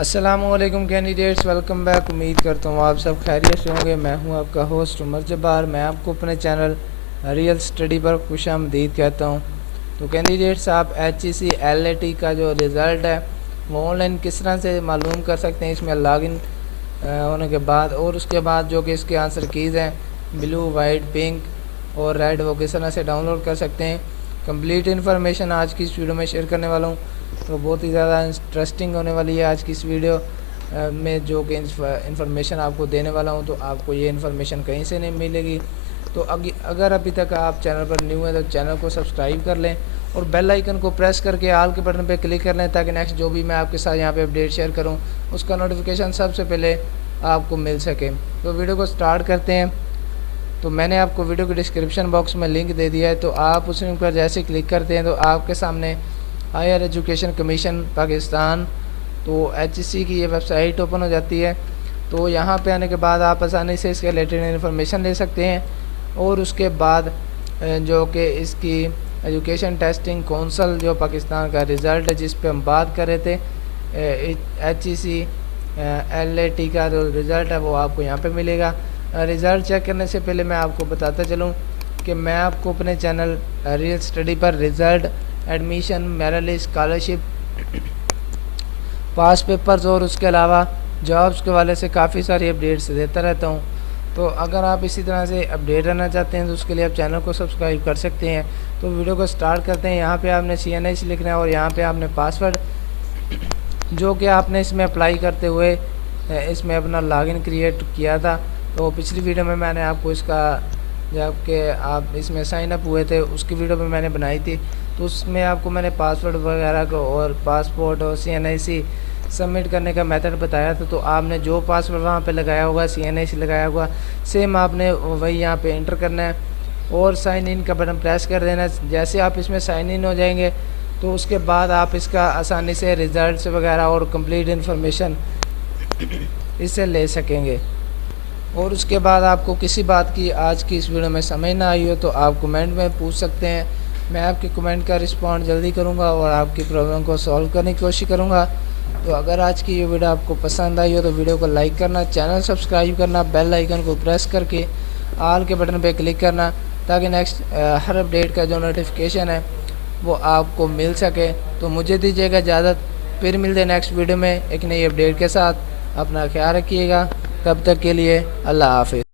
अस्सलामुअलैकुम candidates, welcome back. उम्मीद करता हूँ आप सब खैरियत से होंगे। मैं हूँ आपका होस्ट उमर जब्बार। मैं आपको अपने चैनल रियल स्टडी पर खुशामदीद कहता हूँ। तो कैंडिडेट्स, आप HEC LAT का जो रिज़ल्ट है वो ऑनलाइन किस तरह से मालूम कर सकते हैं इसमें लॉगिन होने के बाद, और उसके बाद जो कि इसके आंसर कीज़ हैं ब्लू, वाइट, पिंक और रेड, वो किस तरह से डाउनलोड कर सकते हैं। कंप्लीट इन्फॉर्मेशन आज की इस वीडियो में शेयर करने वाला हूँ। तो बहुत ही ज़्यादा इंटरेस्टिंग होने वाली है आज की इस वीडियो में जो कि इन्फॉर्मेशन आपको देने वाला हूँ। तो आपको ये इन्फॉर्मेशन कहीं से नहीं मिलेगी। तो अगर अभी तक आप चैनल पर न्यू हैं तो चैनल को सब्सक्राइब कर लें और बेल आइकन को प्रेस करके आल के बटन पे क्लिक कर लें, ताकि नेक्स्ट जो भी मैं आपके साथ यहाँ पे अपडेट शेयर करूँ उसका नोटिफिकेशन सबसे पहले आपको मिल सके। तो वीडियो को स्टार्ट करते हैं। तो मैंने आपको वीडियो के डिस्क्रिप्शन बॉक्स में लिंक दे दिया है, तो आप उस लिंक पर जैसे क्लिक करते हैं तो आपके सामने हायर एजुकेशन कमीशन पाकिस्तान तो HEC की ये वेबसाइट ओपन हो जाती है। तो यहाँ पे आने के बाद आप आसानी से इसके रिलेटेड इन्फॉर्मेशन ले सकते हैं। और उसके बाद जो कि इसकी एजुकेशन टेस्टिंग कौंसल जो पाकिस्तान का रिज़ल्ट है जिस पे हम बात कर रहे थे, HEC LAT का जो रिज़ल्ट है वो आपको यहाँ पे मिलेगा। रिज़ल्ट चेक करने से पहले मैं आपको बताता चलूँ कि मैं आपको अपने चैनल रियल स्टडी पर रिज़ल्ट, एडमिशन, मेरिट, स्कॉलरशिप, पास पेपर्स और उसके अलावा जॉब्स के वाले से काफ़ी सारी अपडेट्स देता रहता हूँ। तो अगर आप इसी तरह से अपडेट रहना चाहते हैं तो उसके लिए आप चैनल को सब्सक्राइब कर सकते हैं। तो वीडियो को स्टार्ट करते हैं। यहाँ पे आपने CNIC लिखना है और यहाँ पे आपने पासवर्ड जो कि आपने इसमें अप्लाई करते हुए इसमें अपना लॉगिन क्रिएट किया था। तो पिछली वीडियो में मैंने आपको इसका, जबकि आप इसमें साइन अप हुए थे उसकी वीडियो में मैंने बनाई थी, तो उसमें आपको मैंने पासवर्ड वगैरह को और पासपोर्ट और CNIC सबमिट करने का मेथड बताया था। तो आपने जो पासवर्ड वहाँ पे लगाया होगा, CNIC लगाया होगा, सेम आपने वही यहाँ पे एंटर करना है और साइन इन का बटन प्रेस कर देना है। जैसे आप इसमें साइन इन हो जाएंगे तो उसके बाद आप इसका आसानी से रिज़ल्ट्स वगैरह और कंप्लीट इन्फॉर्मेशन इससे ले सकेंगे। और उसके बाद आपको किसी बात की आज की इस वीडियो में समझ ना आई हो तो आप कमेंट में पूछ सकते हैं। मैं आपके कमेंट का रिस्पॉन्ड जल्दी करूंगा और आपकी प्रॉब्लम को सॉल्व करने की कोशिश करूंगा। तो अगर आज की ये वीडियो आपको पसंद आई हो तो वीडियो को लाइक करना, चैनल सब्सक्राइब करना, बेल आइकन को प्रेस करके आल के बटन पर क्लिक करना, ताकि नेक्स्ट हर अपडेट का जो नोटिफिकेशन है वो आपको मिल सके। तो मुझे दीजिएगा इजाज़त, फिर मिलते हैं नेक्स्ट वीडियो में एक नई अपडेट के साथ। अपना ख्याल रखिएगा। तब तक के लिए अल्लाह हाफ़िज़।